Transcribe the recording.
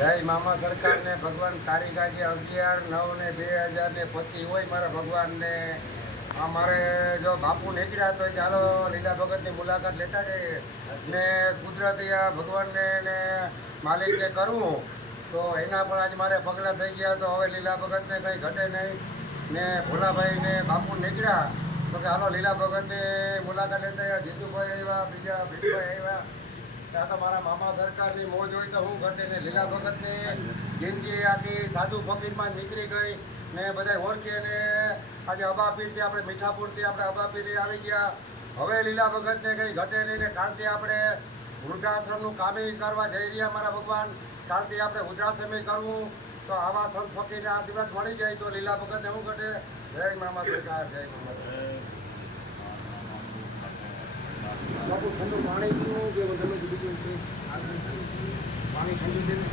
જય મામા સરકારને ભગવાન તારીખ આજે 11/9/2025 હોય મારા ભગવાનને. અમારે જો બાપુ નીકળ્યા તો ચાલો લીલા ભગતની મુલાકાત લેતા જઈએ ને કુદરતી આ ભગવાનને ને માલિકને કરવું તો એના પણ આજ મારે પગલાં થઈ ગયા. તો હવે લીલા ભગતને કંઈ ઘટે નહીં ને ભોલાભાઈને બાપુ નીકળ્યા તો કે હાલો લીલા ભગતની મુલાકાત લેતા આવ્યા. જીતુભાઈ આવ્યા, બીજા ભીમભાઈ આવ્યા. ત્યાં તો મારા મામા સરકારની મોજ હોય તો હું ઘટે ને લીલા ભગતની જિંદગી આખી સાધુ ફકીરમાં નીકળી ગઈ ને બધા ઓળખે ને આજે અબાપીરથી આપણે મીઠાપુરથી આપણે અબાપીર આવી ગયા. હવે લીલા ભગતને કંઈ ઘટે નહીં ને કાલથી આપણે વૃદ્ધાશ્રમનું કામે કરવા જઈ રહ્યા મારા ભગવાન. કાલથી આપણે વૃદ્ધાશ્રમે કરવું તો આવા સંત ફકીરના આશીર્વાદ મળી જાય તો લીલા ભગતને શું ઘટે. જય મામા સરકાર, જય મામા સરકાર. બાપુ ઠંડુ પાણી પીવું કે તમે બીજું પાણી ઠંડુ છે ને